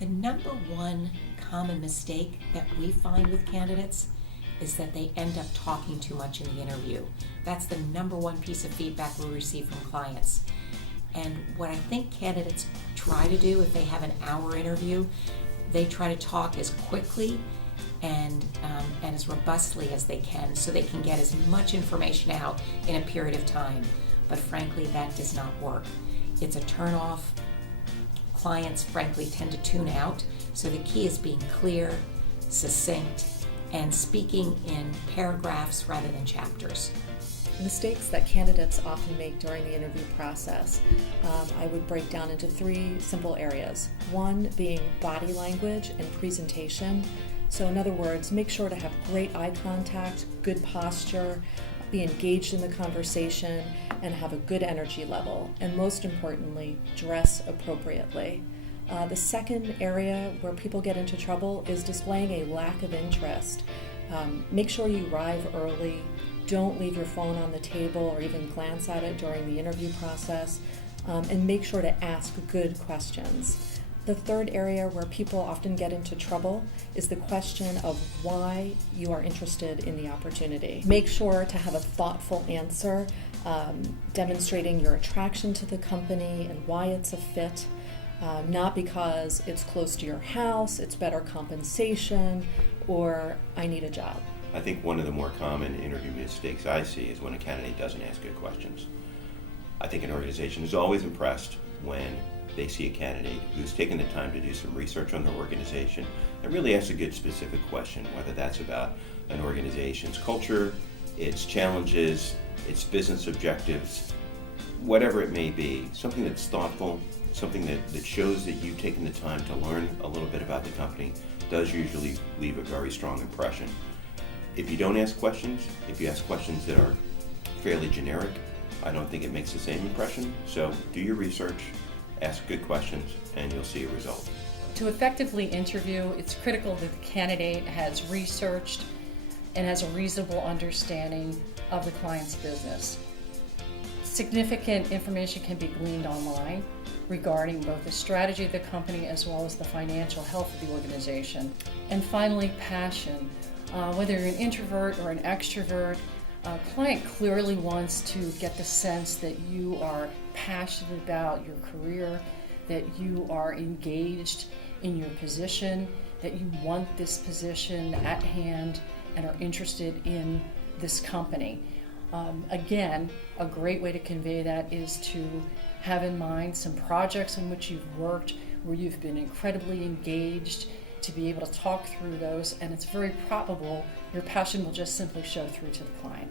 The number one common mistake that we find with candidates is that they end up talking too much in the interview. That's the number one piece of feedback we receive from clients. And what I think candidates try to do if they have an hour interview, they try to talk as quickly and as robustly as they can so they can get as much information out in a period of time. But frankly, that does not work. It's a turnoff. Clients, frankly, tend to tune out. So the key is being clear, succinct, and speaking in paragraphs rather than chapters. Mistakes that candidates often make during the interview process, I would break down into 3 simple areas. One being body language and presentation. So in other words, make sure to have great eye contact, good posture, be engaged in the conversation, and have a good energy level. And most importantly, dress appropriately. The second area where people get into trouble is displaying a lack of interest. Make sure you arrive early. Don't leave your phone on the table or even glance at it during the interview process. And make sure to ask good questions. The third area where people often get into trouble is the question of why you are interested in the opportunity. Make sure to have a thoughtful answer, demonstrating your attraction to the company and why it's a fit, not because it's close to your house, it's better compensation, or I need a job. I think one of the more common interview mistakes I see is when a candidate doesn't ask good questions. I think an organization is always impressed when they see a candidate who's taken the time to do some research on their organization and really ask a good specific question, whether that's about an organization's culture, its challenges, its business objectives, whatever it may be, something that's thoughtful, something that shows that you've taken the time to learn a little bit about the company does usually leave a very strong impression. If you don't ask questions, if you ask questions that are fairly generic, I don't think it makes the same impression. So do your research, ask good questions, and you'll see a result. To effectively interview, it's critical that the candidate has researched and has a reasonable understanding of the client's business. Significant information can be gleaned online regarding both the strategy of the company as well as the financial health of the organization. And finally, passion. Whether you're an introvert or an extrovert, a client clearly wants to get the sense that you are passionate about your career, that you are engaged in your position, that you want this position at hand and are interested in this company. Again, a great way to convey that is to have in mind some projects in which you've worked where you've been incredibly engaged, to be able to talk through those, and it's very probable your passion will just simply show through to the client.